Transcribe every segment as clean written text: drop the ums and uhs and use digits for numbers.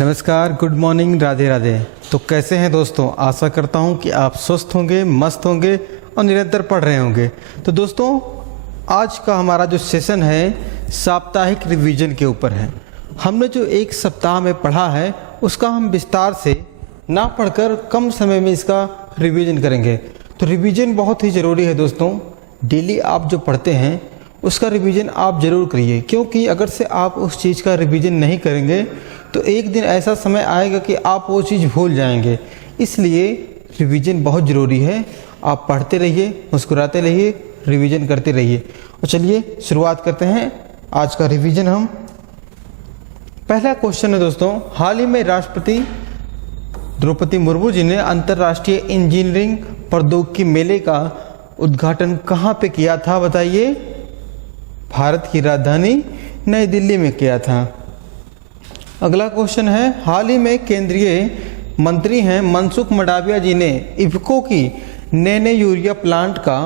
नमस्कार, good morning, Radhe Radhe. तो कैसे हैं दोस्तों? आशा करता हूं कि आप स्वस्थ होंगे, मस्त होंगे और निरंतर पढ़ रहे होंगे। तो दोस्तों, आज का हमारा जो सेशन है साप्ताहिक रिवीजन के ऊपर है। हमने जो एक सप्ताह में पढ़ा है उसका हम विस्तार से ना पढ़कर कम समय में इसका रिवीजन करेंगे। तो रिवीजन बहुत ही ज़रूरी है दोस्तों। डेली आप जो पढ़ते हैं उसका रिवीजन आप ज़रूर करिए, क्योंकि अगर से आप उस चीज़ का रिवीजन नहीं करेंगे तो एक दिन ऐसा समय आएगा कि आप वो चीज़ भूल जाएंगे। इसलिए रिवीजन बहुत ज़रूरी है। आप पढ़ते रहिए, मुस्कुराते रहिए, रिवीजन करते रहिए। और चलिए शुरुआत करते हैं आज का रिवीजन। हम पहला क्वेश्चन है दोस्तों, हाल ही में राष्ट्रपति द्रौपदी मुर्मू जी ने अंतर्राष्ट्रीय इंजीनियरिंग प्रौद्योगिकी मेले का उद्घाटन कहाँ पे किया था? बताइए। भारत की राजधानी नई दिल्ली में किया था। अगला क्वेश्चन है, हाल ही में केंद्रीय मंत्री हैं मनसुख मंडाविया जी ने इफ्को की नैनो यूरिया प्लांट का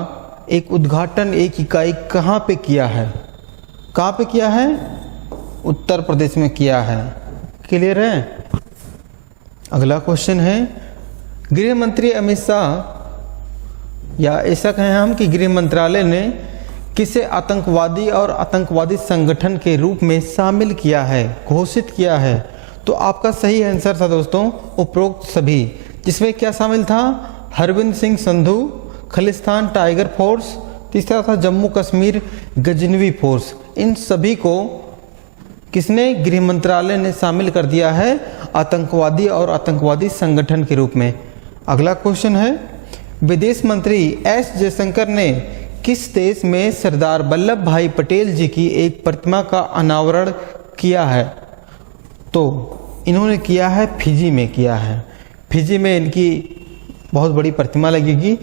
एक उद्घाटन, एक इकाई कहाँ पे किया है? कहाँ पे किया है? उत्तर प्रदेश में किया है। क्लियर है? अगला क्वेश्चन है, गृह मंत्री अमित शाह, या ऐसा कहें हम कि गृह मंत्रालय ने किसे आतंकवादी और आतंकवादी संगठन के रूप में शामिल किया है, घोषित किया है? तो आपका सही आंसर था दोस्तों उपरोक्त सभी, जिसमें क्या शामिल था? हरविंद सिंह संधू, खालिस्तान टाइगर फोर्स, तीसरा था जम्मू कश्मीर गजनवी फोर्स। इन सभी को किसने, गृह मंत्रालय ने शामिल कर दिया है आतंकवादी और आतंकवादी संगठन के रूप में। अगला क्वेश्चन है, विदेश मंत्री एस जयशंकर ने किस देश में सरदार वल्लभ भाई पटेल जी की एक प्रतिमा का अनावरण किया है? तो इन्होंने किया है फिजी में किया है। फिजी में इनकी बहुत बड़ी प्रतिमा लगेगी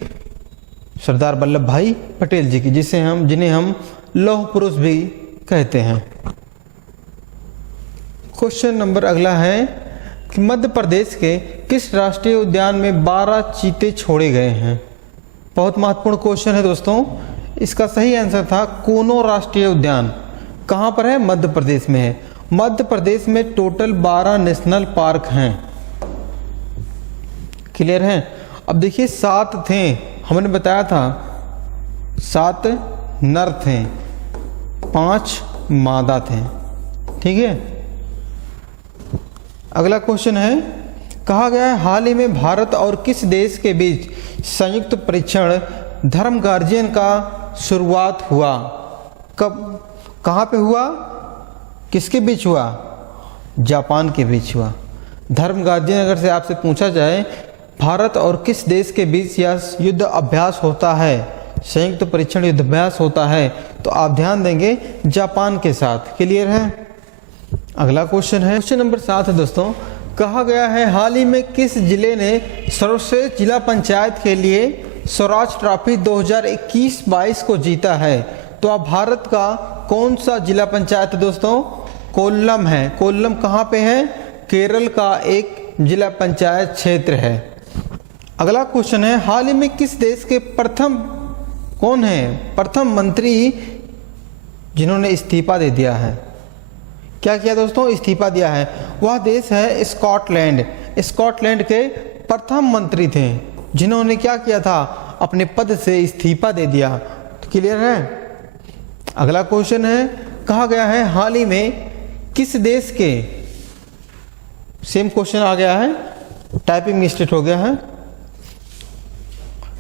सरदार वल्लभ भाई पटेल जी की, जिन्हें हम लौह पुरुष भी कहते हैं। क्वेश्चन नंबर अगला है कि मध्य प्रदेश के किस राष्ट्रीय उद्यान में 12 चीते छोड़े गए हैं? बहुत महत्वपूर्ण क्वेश्चन है दोस्तों। इसका सही आंसर था कूनो राष्ट्रीय उद्यान। कहाँ पर है? मध्य प्रदेश में है। मध्य प्रदेश में टोटल 12 नेशनल पार्क हैं। क्लियर है? अब देखिए 7 थे, हमने बताया था 7 नर थे, 5 मादा थे। ठीक है। अगला क्वेश्चन है, कहा गया है हाल ही में भारत और किस देश के बीच संयुक्त परीक्षण धर्म गार्जियन का शुरुआत हुआ? कब, कहाँ पे हुआ, किसके बीच हुआ? जापान के बीच हुआ। धर्म गार्जियन अगर से आपसे पूछा जाए भारत और किस देश के बीच यह युद्ध अभ्यास होता है, संयुक्त परीक्षण युद्ध अभ्यास होता है, तो आप ध्यान देंगे जापान के साथ। क्लियर है? अगला क्वेश्चन है, क्वेश्चन नंबर 7 है दोस्तों, कहा गया है हाल ही में किस जिले ने सर्वश्रेष्ठ जिला पंचायत के लिए स्वराज ट्रॉफी 2021-22 को जीता है? तो अब भारत का कौन सा जिला पंचायत है दोस्तों? कोल्लम है। कोल्लम कहाँ पे है? केरल का एक जिला पंचायत क्षेत्र है। अगला क्वेश्चन है, हाल ही में किस देश के कौन है प्रथम मंत्री जिन्होंने इस्तीफा दे दिया है? क्या किया दोस्तों? इस्तीफा दिया है। वह देश है स्कॉटलैंड। स्कॉटलैंड के प्रथम मंत्री थे जिन्होंने क्या किया था? अपने पद से इस्तीफा दे दिया। तो क्लियर है? अगला क्वेश्चन है, कहा गया है हाल ही में किस देश के, सेम क्वेश्चन आ गया है, टाइपिंग मिस्टेक हो गया है,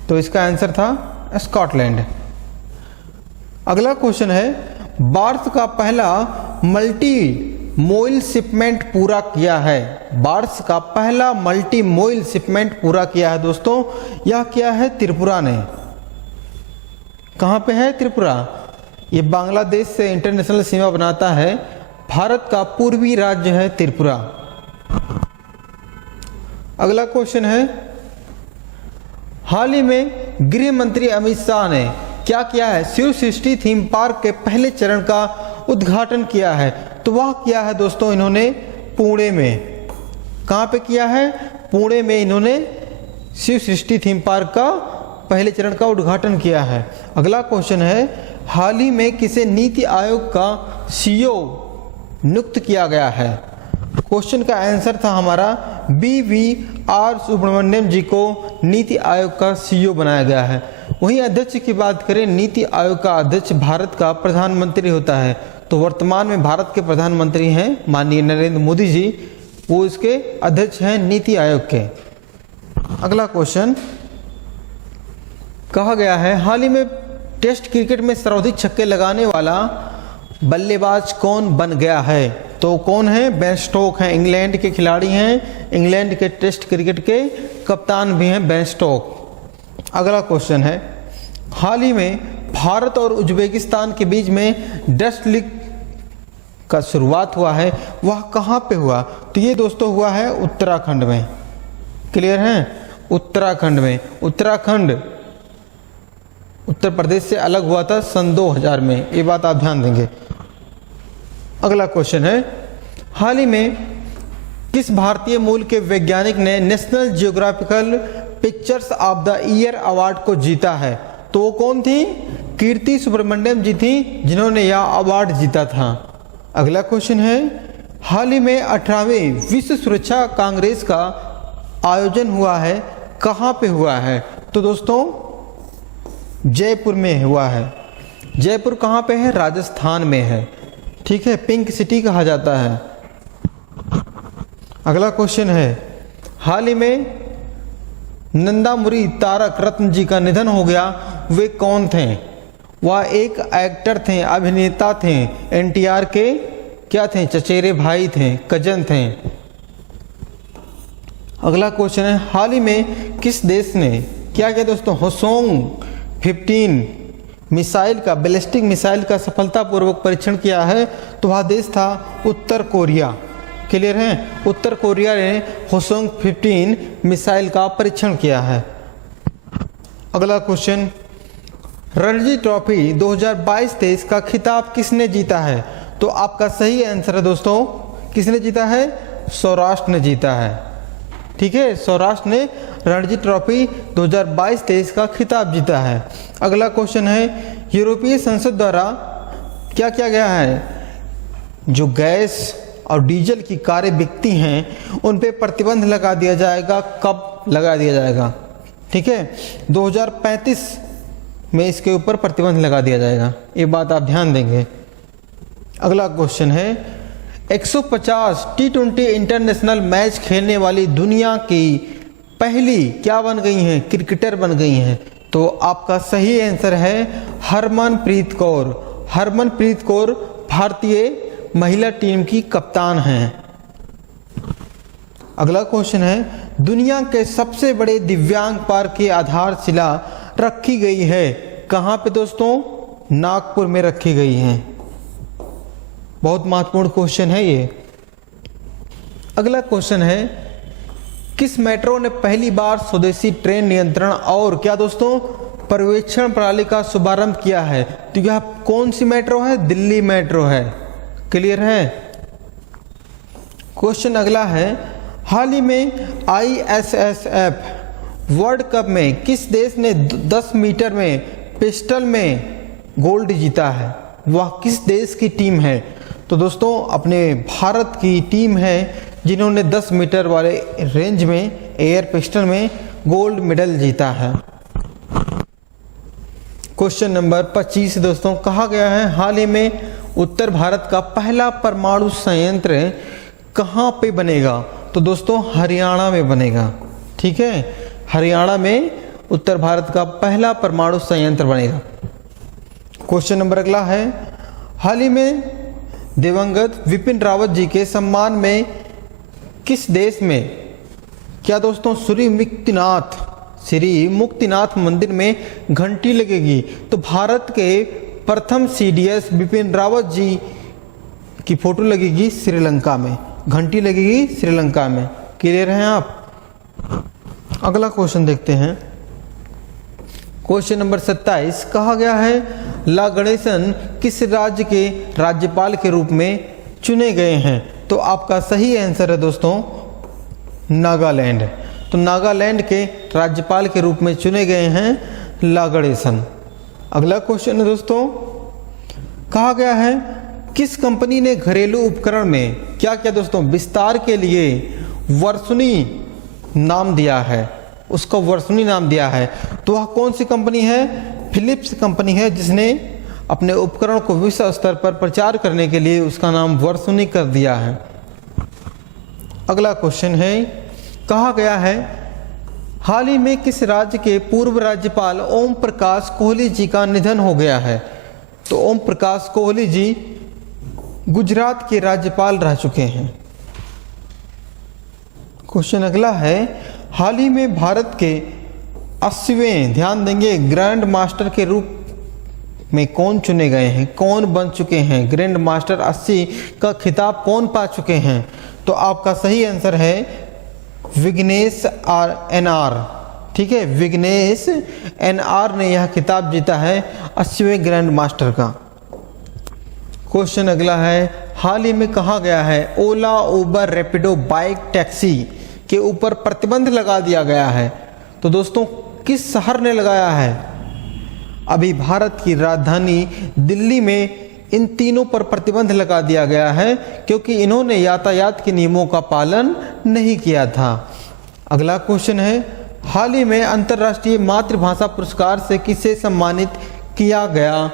तो इसका आंसर था स्कॉटलैंड। अगला क्वेश्चन है, भारत का पहला मल्टी मोइल शिपमेंट पूरा किया है। भारत का पहला मल्टी मोइल शिपमेंट पूरा किया है दोस्तों। यह क्या है? त्रिपुरा ने। कहाँ पे है? त्रिपुरा। ये बांग्लादेश से इंटरनेशनल सीमा बनाता है। भारत का पूर्वी राज्य है त्रिपुरा। अगला क्वेश्चन है, हाल ही में गृह मंत्री अमित शाह ने क्या किया है? शिव सृष्टि थीम पार्क के पहले चरण का उद्घाटन किया है। तो वह किया है दोस्तों इन्होंने पुणे में। कहाँ पे किया है? पुणे में इन्होंने शिव सृष्टि थीम पार्क का पहले चरण का उद्घाटन किया है। अगला क्वेश्चन है, हाल ही में किसे नीति आयोग का सीईओ नियुक्त किया गया है? क्वेश्चन का आंसर था हमारा BVR सुब्रमण्यम जी को नीति आयोग का CEO बनाया गया है। वहीं अध्यक्ष की बात करें, नीति आयोग का अध्यक्ष भारत का प्रधानमंत्री होता है। तो वर्तमान में भारत के प्रधानमंत्री हैं माननीय नरेंद्र मोदी जी, वो इसके अध्यक्ष हैं नीति आयोग के। अगला क्वेश्चन कहा गया है, हाल ही में टेस्ट क्रिकेट में सर्वाधिक छक्के लगाने वाला बल्लेबाज कौन बन गया है? तो कौन है? बेन स्टोक हैं, इंग्लैंड के खिलाड़ी हैं, इंग्लैंड के टेस्ट क्रिकेट के कप्तान भी हैं बेन स्टोक। अगला क्वेश्चन है, हाल ही में भारत और उज्बेकिस्तान के बीच में टेस्ट लीग का शुरुआत हुआ है, वह कहाँ पे हुआ? तो ये दोस्तों हुआ है उत्तराखंड में। क्लियर है? उत्तराखंड में। उत्तराखंड उत्तर प्रदेश से अलग हुआ था सन 2000 में, ये बात आप ध्यान देंगे। अगला क्वेश्चन है, हाल ही में किस भारतीय मूल के वैज्ञानिक ने national geographical pictures of the year award को जीता है? तो वो कौन थी? कीर्ति सुब्रमण्यम जी थी जिन्होंने यह अवार्ड जीता था। अगला क्वेश्चन है, हाल ही में 18वें विश्व सुरक्षा कांग्रेस का आयोजन हुआ है, कहाँ पे हुआ है? तो दोस्तों जयपुर में हुआ है। जयपुर कहाँ पे है? राजस्थान में है। ठीक है, पिंक सिटी कहा जाता है। अगला क्वेश्चन है, हाल ही में नंदामुरी तारक रत्न जी का निधन हो गया, वे कौन थे? वह एक एक्टर थे, अभिनेता थे, NTR के क्या थे? चचेरे भाई थे, कजन थे। अगला क्वेश्चन है, हाल ही में किस देश ने क्या किया दोस्तों? होसोंग 15 मिसाइल का, बैलिस्टिक मिसाइल का सफलतापूर्वक परीक्षण किया है। तो वह देश था उत्तर कोरिया। क्लियर है? उत्तर कोरिया ने होसोंग 15 मिसाइल का परीक्षण किया है। अगला क्वेश्चन, रणजी ट्रॉफी 2022-23 का खिताब किसने जीता है? तो आपका सही आंसर है दोस्तों, किसने जीता है? सौराष्ट्र ने जीता है। ठीक है, सौराष्ट्र ने रणजी ट्रॉफी 2022-23 का खिताब जीता है। अगला क्वेश्चन है, यूरोपीय संसद द्वारा क्या किया गया है? जो गैस और डीजल की कारें बिकती हैं उन पे प्रतिबंध लगा दिया जाएगा। कब लगा दिया जाएगा? ठीक है, 2035 में इसके ऊपर प्रतिबंध लगा दिया जाएगा, ये बात आप ध्यान देंगे। अगला क्वेश्चन है, 150 T20 इंटरनेशनल मैच खेलने वाली दुनिया की पहली क्या बन गई हैं? क्रिकेटर बन गई हैं। तो आपका सही आंसर है हरमनप्रीत कौर। हरमनप्रीत कौर भारतीय महिला टीम की कप्तान हैं। अगला क्वेश्चन है, दुनिया के सबसे बड़े दिव्यांग पार्क की आधारशिला रखी गई है, कहाँ पे दोस्तों? नागपुर में रखी गई है। बहुत महत्वपूर्ण क्वेश्चन है ये। अगला क्वेश्चन है, किस मेट्रो ने पहली बार स्वदेशी ट्रेन नियंत्रण और क्या दोस्तों पर्यवेक्षण प्रणाली का शुभारंभ किया है? तो यह कौन सी मेट्रो है? दिल्ली मेट्रो है। क्लियर है? क्वेश्चन अगला है, हाल ही में ISSF वर्ल्ड कप में किस देश ने 10 मीटर में पिस्टल में गोल्ड जीता है? वह किस देश की टीम है? तो दोस्तों अपने भारत की टीम है जिन्होंने 10 मीटर वाले रेंज में एयर पिस्टल में गोल्ड मेडल जीता है। क्वेश्चन नंबर 25 दोस्तों, कहा गया है, हाल ही में उत्तर भारत का पहला परमाणु संयंत्र कहाँ पे बनेगा? तो दोस्तों हरियाणा में बनेगा। ठीक है, हरियाणा में उत्तर भारत का पहला परमाणु संयंत्र बनेगा। क्वेश्चन नंबर अगला है, हाल ही में दिवंगत विपिन रावत जी के सम्मान में किस देश में क्या दोस्तों श्री मुक्तिनाथ मंदिर में घंटी लगेगी? तो भारत के प्रथम CDS विपिन रावत जी की फोटो लगेगी श्रीलंका में, घंटी लगेगी श्रीलंका में। क्लियर हैं आप? अगला क्वेश्चन देखते हैं, क्वेश्चन नंबर 27, कहा गया है, ला गणेशन किस राज्य के राज्यपाल के रूप में चुने गए हैं? तो आपका सही आंसर है दोस्तों नागालैंड। तो नागालैंड के राज्यपाल के रूप में चुने गए हैं ला गणेशन। अगला क्वेश्चन है दोस्तों, कहा गया है, किस कंपनी ने घरेलू उपकरण में क्या किया दोस्तों, विस्तार के लिए वर्षुनी नाम दिया है, उसको वर्षुनी नाम दिया है। तो वह कौन सी कंपनी है? फिलिप्स कंपनी है, जिसने अपने उपकरण को विश्व स्तर पर प्रचार करने के लिए उसका नाम वर्षुनी कर दिया है। अगला क्वेश्चन है, कहा गया है हाल ही में किस राज्य के पूर्व राज्यपाल ओम प्रकाश कोहली जी का निधन हो गया है? तो ओम प्रकाश कोहली जी गुजरात के राज्यपाल रह चुके हैं। क्वेश्चन अगला है, हाल ही में भारत के 80वें, ध्यान देंगे, ग्रैंड मास्टर के रूप में कौन चुने गए हैं, कौन बन चुके हैं? ग्रैंड मास्टर 80 का खिताब कौन पा चुके हैं? तो आपका सही आंसर है विघ्नेश NR। ठीक है, विघ्नेश NR ने यह खिताब जीता है 80वें ग्रैंड मास्टर का। क्वेश्चन अगला है, हाल ही में कहा गया है ओला, उबर, रैपिडो, बाइक, टैक्सी के ऊपर प्रतिबंध लगा दिया गया है। तो दोस्तों किस शहर ने लगाया है? अभी भारत की राजधानी दिल्ली में इन तीनों पर प्रतिबंध लगा दिया गया है, क्योंकि इन्होंने यातायात के नियमों का पालन नहीं किया था। अगला क्वेश्चन है, हाल ही में अंतर्राष्ट्रीय मातृभाषा पुरस्कार से किसे सम्मानित किया गया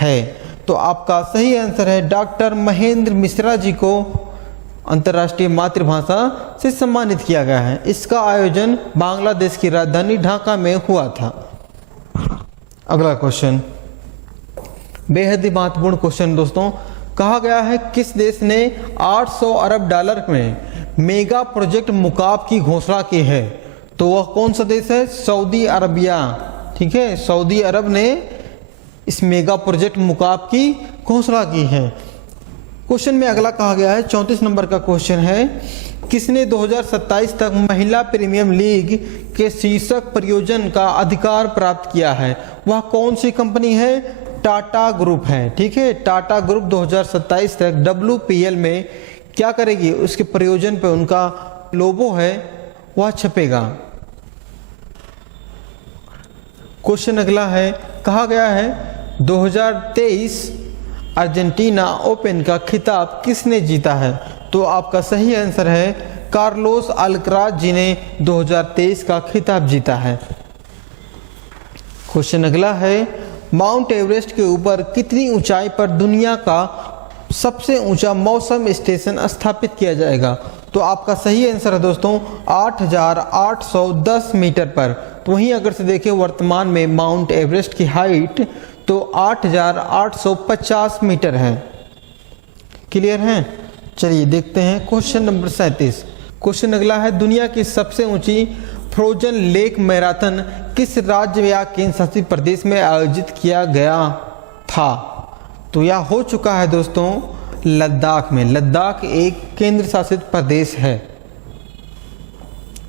है? तो आपका सही आंसर है डॉक्टर महेंद्र मिश्रा जी को अंतर्राष्ट्रीय मातृभाषा से सम्मानित किया गया है। इसका आयोजन बांग्लादेश की राजधानी ढाका में हुआ था। अगला क्वेश्चन बेहद ही महत्वपूर्ण क्वेश्चन दोस्तों, कहा गया है किस देश ने 800 अरब डॉलर में मेगा प्रोजेक्ट मुकाब की घोषणा की है? तो वह कौन सा देश है? Saudi Arabia. ठीक है, सऊदी अरब ने इस मेगा प्रोजेक्ट मुकाब की घोषणा की है। क्वेश्चन में अगला कहा गया है 34 नंबर का क्वेश्चन है, किसने 2027 तक महिला प्रीमियम लीग के शीर्षक प्रायोजन का अधिकार प्राप्त किया है? वह कौन सी कंपनी है? टाटा ग्रुप है। ठीक है, टाटा ग्रुप 2027 तक WPL में क्या करेगी? उसके प्रयोजन पे उनका लोगो है वह छपेगा। क्वेश्चन अगला है, कहा गया है 2023 अर्जेंटीना ओपन का खिताब किसने जीता है? तो आपका सही आंसर है कार्लोस अल्कराज जी ने 2023 का खिताब जीता है। क्वेश्चन अगला है, माउंट एवरेस्ट के ऊपर कितनी ऊंचाई पर दुनिया का सबसे ऊंचा मौसम स्टेशन स्थापित किया जाएगा? तो आपका सही आंसर है दोस्तों 8,810 मीटर पर। तो वहीं अगर से देखें वर्तमान में माउंट एवरेस्ट की हाइट तो 8,850 मीटर है। क्लियर है? चलिए देखते हैं क्वेश्चन नंबर 37। क्वेश्चन अगला है, दुनिया की सबसे ऊंची फ्रोजन लेक मैराथन किस राज्य या केंद्र शासित प्रदेश में आयोजित किया गया था? तो यह हो चुका है दोस्तों लद्दाख में। लद्दाख एक केंद्र शासित प्रदेश है।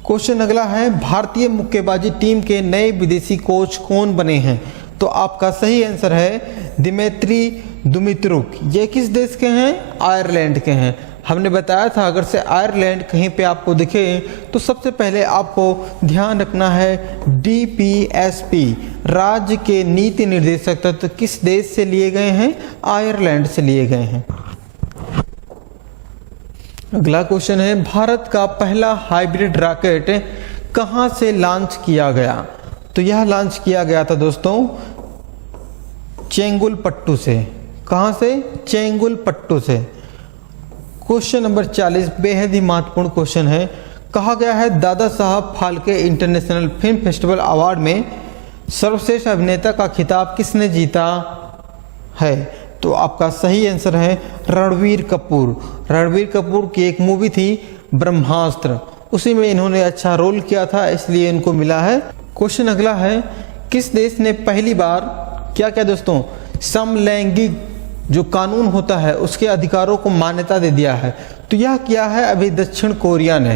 क्वेश्चन अगला है, भारतीय मुक्केबाजी टीम के नए विदेशी कोच कौन बने हैं? तो आपका सही आंसर है दिमित्री दुमित्रुक। ये किस देश के हैं? आयरलैंड के हैं। हमने बताया था अगर से आयरलैंड कहीं पे आपको दिखे तो सबसे पहले आपको ध्यान रखना है DPSP राज्य के नीति निर्देशक तत्व किस देश से लिए गए हैं? आयरलैंड से लिए गए हैं। अगला क्वेश्चन है, भारत का पहला हाइब्रिड रॉकेट कहां से लॉन्च किया गया? तो यह लॉन्च किया गया था दोस्तों चेंगुलपट्टू से। कहां से? चेंगुलपट्टू से। क्वेश्चन नंबर 40 बेहद ही महत्वपूर्ण क्वेश्चन है, कहा गया है Dada Saheb Phalke international film festival award में सर्वश्रेष्ठ अभिनेता का खिताब किसने जीता है? तो आपका सही आंसर है रणवीर कपूर। रणवीर कपूर की एक मूवी थी ब्रह्मास्त्र, उसी में इन्होंने अच्छा रोल किया था इसलिए इनको मिला है। क्वेश्चन अगला है, किस देश ने पहली बार क्या क्या दोस्तों समलैंगिक जो कानून होता है उसके अधिकारों को मान्यता दे दिया है? तो यह किया है अभी दक्षिण कोरिया ने।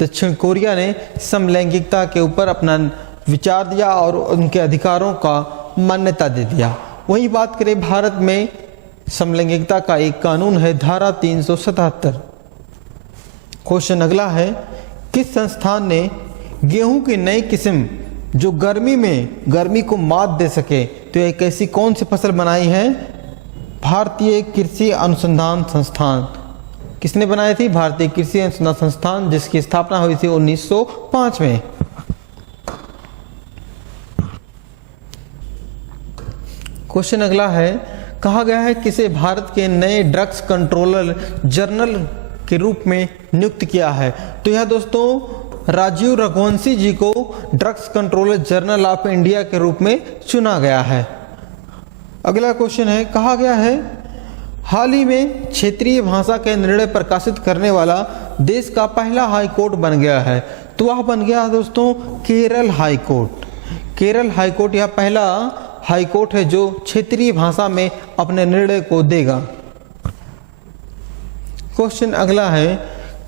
दक्षिण कोरिया ने समलैंगिकता के ऊपर अपना विचार दिया और उनके अधिकारों का मान्यता दे दिया। वही बात करें भारत में समलैंगिकता का एक कानून है धारा 377। क्वेश्चन अगला है, किस संस्थान ने गेहूं की नई किस्म जो गर्मी में गर्मी को मात दे सके तो एक ऐसी कौन सी फसल बनाई है? भारतीय कृषि अनुसंधान संस्थान किसने बनाई थी? भारतीय कृषि अनुसंधान संस्थान, जिसकी स्थापना हुई थी 1905 में। क्वेश्चन अगला है, कहा गया है किसे भारत के नए ड्रग्स कंट्रोलर जनरल के रूप में नियुक्त किया है? तो यह दोस्तों राजीव रघुवंशी जी को drugs controller general of India के रूप में चुना गया है। अगला क्वेश्चन है, कहा गया है हाल ही में क्षेत्रीय भाषा के निर्णय प्रकाशित करने वाला देश का पहला हाई कोर्ट बन गया है। तो वह बन गया है दोस्तों Kerala high court. Kerala high court यह पहला हाई कोर्ट है जो क्षेत्रीय भाषा में अपने निर्णय को देगा। क्वेश्चन अगला है,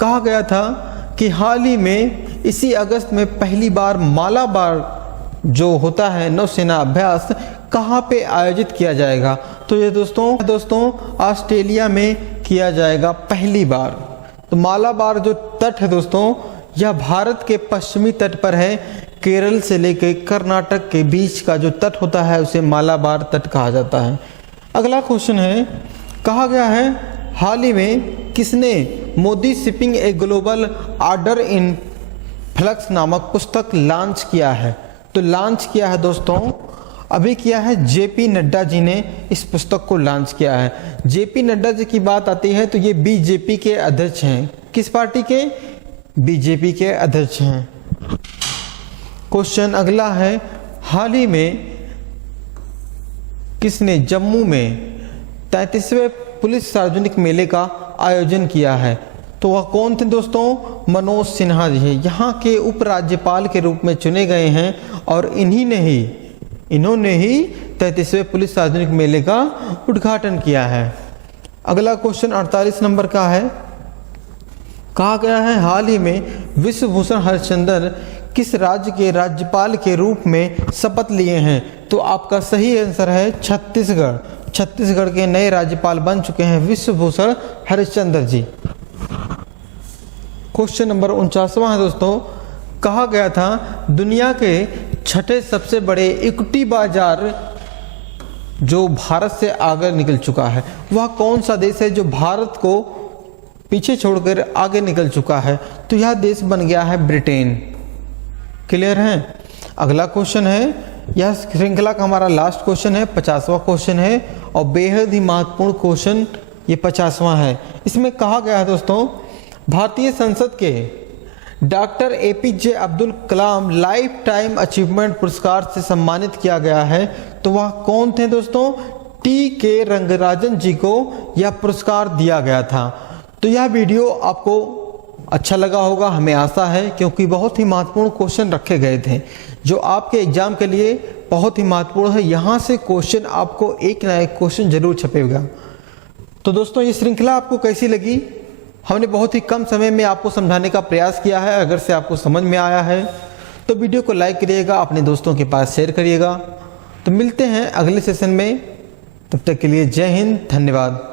कहा गया था कि हाल ही में इसी अगस्त में पहली बार मालाबार जो होता है नौसेना अभ्यास कहाँ पे आयोजित किया जाएगा? तो ये दोस्तों ऑस्ट्रेलिया में किया जाएगा पहली बार। तो मालाबार जो तट है दोस्तों, यह भारत के पश्चिमी तट पर है। केरल से लेकर कर्नाटक के बीच का जो तट होता है उसे मालाबार तट कहा जाता है। अगला क्वेश्चन है, कहा गया है हाल ही में किसने Modi shipping a global order in flux नामक पुस्तक लॉन्च किया है? तो लॉन्च किया है दोस्तों, अभी किया है जेपी नड्डा जी ने इस पुस्तक को लॉन्च किया है। जेपी नड्डा जी की बात आती है तो ये बीजेपी के अध्यक्ष हैं। किस पार्टी के? बीजेपी के अध्यक्ष हैं। क्वेश्चन अगला है, हाल ही में किसने जम्मू में 33वें पुलिस सार्वजनिक मेले का आयोजन किया है? तो वह कौन थे दोस्तों? मनोज सिन्हा जी हैं। यहाँ के उपराज्यपाल के रूप में चुने गए हैं और इन्होंने ही 33वें पुलिस सार्वजनिक मेले का उद्घाटन किया है। अगला क्वेश्चन 48 नंबर का है, कहा गया है हाल ही में विश्वभूषण हरिश्चंद्र किस राज्य के राज्यपाल के रूप में शपथ लिए हैं? तो आपका सही आंसर है छत्तीसगढ़। छत्तीसगढ़ के नए राज्यपाल बन चुके हैं विश्वभूषण हरिश्चंद्र जी। क्वेश्चन नंबर 49वां है दोस्तों, कहा गया था दुनिया के छठे सबसे बड़े इक्विटी बाजार जो भारत से आगे निकल चुका है वह कौन सा देश है जो भारत को पीछे छोड़कर आगे निकल चुका है? तो यह देश बन गया है ब्रिटेन। क्लियर है? अगला क्वेश्चन है, यह श्रृंखला का हमारा लास्ट क्वेश्चन है, 50वां क्वेश्चन है और बेहद ही महत्वपूर्ण क्वेश्चन ये 50वां है। इसमें कहा गया है दोस्तों भारतीय संसद के doctor APJ Abdul Kalam life time achievement पुरस्कार से सम्मानित किया गया है। तो वह कौन थे दोस्तों? टी.के. रंगराजन जी को यह पुरस्कार दिया गया था। तो यह वीडियो आपको अच्छा लगा होगा, हमें आशा है, क्योंकि बहुत ही महत्वपूर्ण क्वेश्चन रखे गए थे जो आपके एग्जाम के लिए बहुत ही महत्वपूर्ण है। यहाँ से क्वेश्चन आपको एक ना एक क्वेश्चन जरूर छपेगा। तो दोस्तों ये श्रृंखला आपको कैसी लगी? हमने बहुत ही कम समय में आपको समझाने का प्रयास किया है। अगर से आपको समझ में आया है तो वीडियो को लाइक करिएगा, अपने दोस्तों के पास शेयर करिएगा। तो मिलते हैं अगले सेशन में, तब तक के लिए जय हिंद, धन्यवाद।